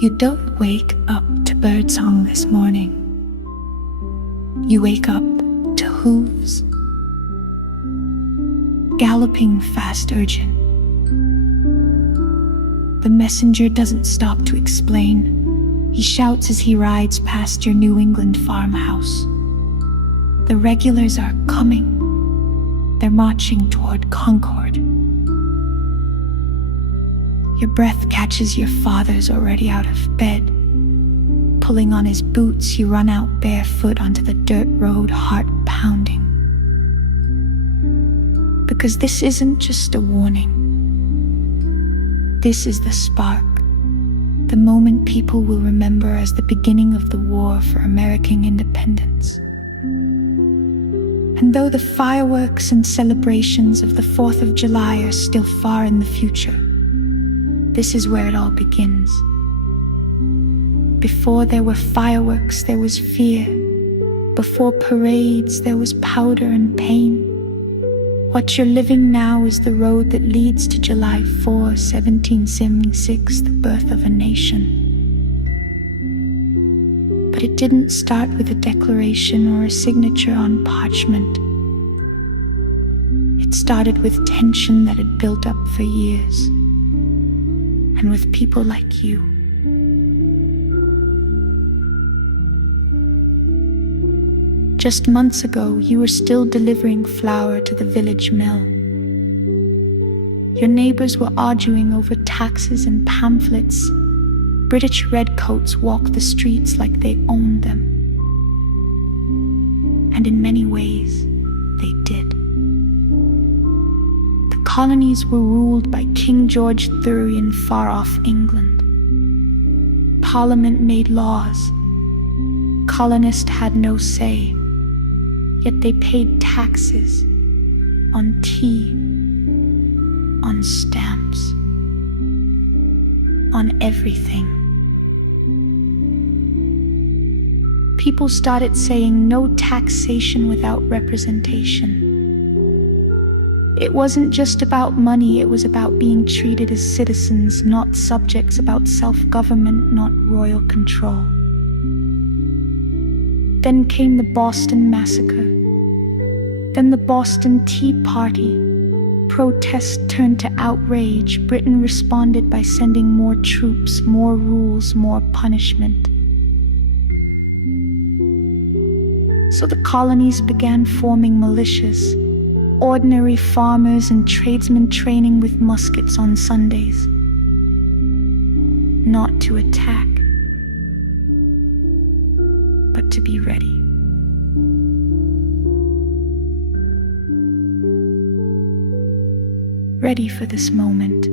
You don't wake up to birdsong this morning. You wake up to hooves, galloping fast, urgent. The messenger doesn't stop to explain. He shouts as he rides past your New England farmhouse. The regulars are coming. They're marching toward Concord. Your breath catches your father's already out of bed. Pulling on his boots, you run out barefoot onto the dirt road, heart pounding. Because this isn't just a warning. This is the spark, the moment people will remember as the beginning of the war for American independence. And though the fireworks and celebrations of the 4th of July are still far in the future, this is where it all begins. Before there were fireworks, there was fear. Before parades, there was powder and pain. What you're living now is the road that leads to July 4, 1776, the birth of a nation. But it didn't start with a declaration or a signature on parchment. It started with tension that had built up for years. And with people like you. Just months ago, you were still delivering flour to the village mill. Your neighbors were arguing over taxes and pamphlets. British redcoats walked the streets like they owned them. And in many ways, they did. The colonies were ruled by King George III in far-off England. Parliament made laws. Colonists had no say, yet they paid taxes on tea, on stamps, on everything. People started saying no taxation without representation. It wasn't just about money, it was about being treated as citizens, not subjects, about self-government, not royal control. Then came the Boston Massacre. Then the Boston Tea Party. Protest turned to outrage. Britain responded by sending more troops, more rules, more punishment. So the colonies began forming militias. Ordinary farmers and tradesmen training with muskets on Sundays. Not to attack, but to be ready. Ready for this moment.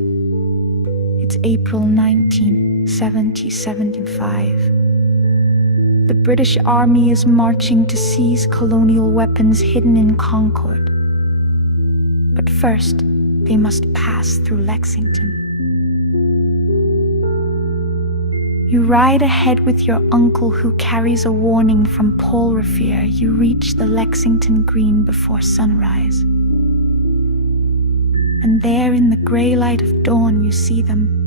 It's April 1975. The British Army is marching to seize colonial weapons hidden in Concord. But first, they must pass through Lexington. You ride ahead with your uncle who carries a warning from Paul Revere. You reach the Lexington Green before sunrise. And there in the gray light of dawn you see them.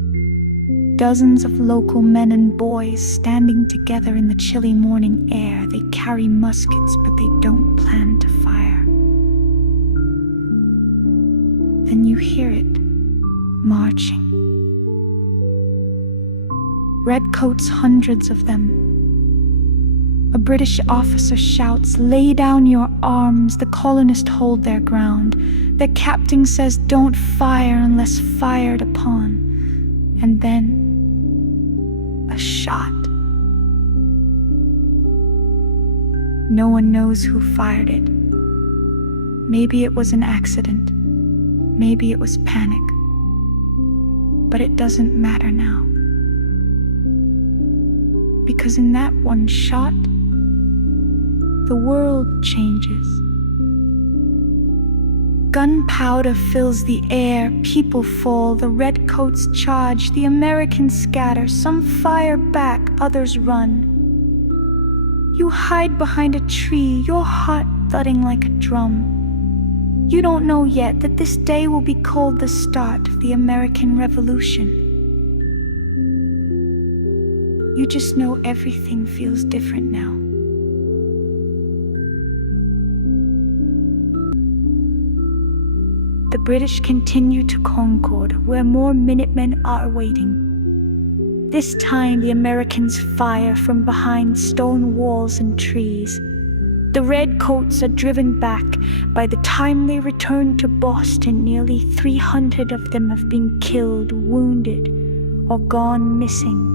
Dozens of local men and boys standing together in the chilly morning air. They carry muskets, but they don't plan to fire. Then you hear it, marching. Redcoats, hundreds of them. A British officer shouts, "Lay down your arms." The colonists hold their ground. Their captain says, "Don't fire unless fired upon." And then, a shot. No one knows who fired it. Maybe it was an accident. Maybe it was panic. But it doesn't matter now. Because in that one shot, the world changes. Gunpowder fills the air, people fall, the redcoats charge, the Americans scatter, some fire back, others run. You hide behind a tree, your heart thudding like a drum. You don't know yet that this day will be called the start of the American Revolution. You just know everything feels different now. The British continue to Concord, where more Minutemen are waiting. This time the Americans fire from behind stone walls and trees. The redcoats are driven back. By the time they return to Boston, nearly 300 of them have been killed, wounded, or gone missing.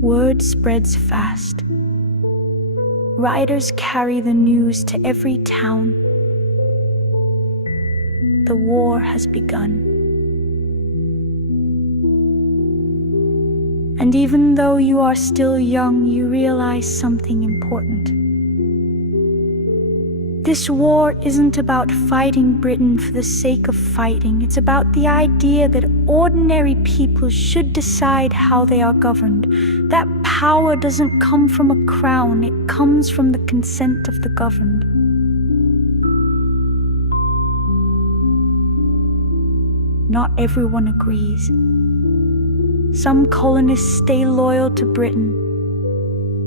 Word spreads fast. Riders carry the news to every town. The war has begun. And even though you are still young, you realize something important. This war isn't about fighting Britain for the sake of fighting. It's about the idea that ordinary people should decide how they are governed. That power doesn't come from a crown, it comes from the consent of the governed. Not everyone agrees. Some colonists stay loyal to Britain.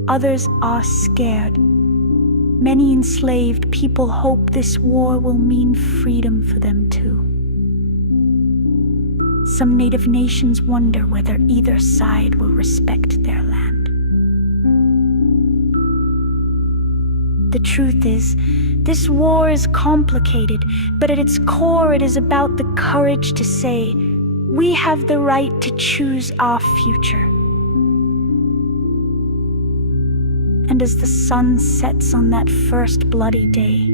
Others are scared. Many enslaved people hope this war will mean freedom for them too. Some native nations wonder whether either side will respect their land. The truth is, this war is complicated, but at its core it is about the courage to say, we have the right to choose our future. And as the sun sets on that first bloody day,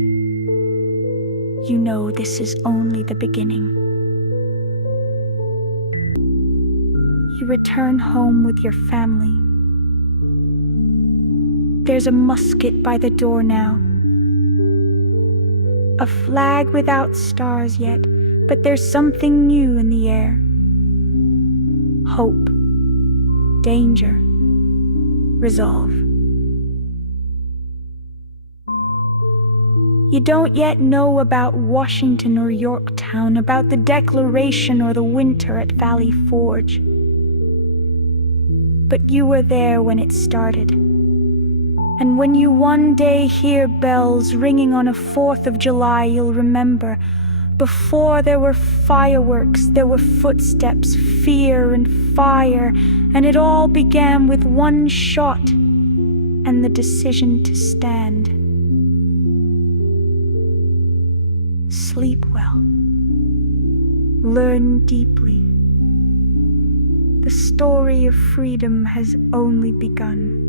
you know this is only the beginning. You return home with your family. There's a musket by the door now. A flag without stars yet, but there's something new in the air. Hope, danger, resolve. You don't yet know about Washington or Yorktown, about the Declaration or the winter at Valley Forge. But you were there when it started. And when you one day hear bells ringing on a 4th of July, you'll remember, before there were fireworks, there were footsteps, fear and fire, and it all began with one shot and the decision to stand. Sleep well. Learn deeply. The story of freedom has only begun.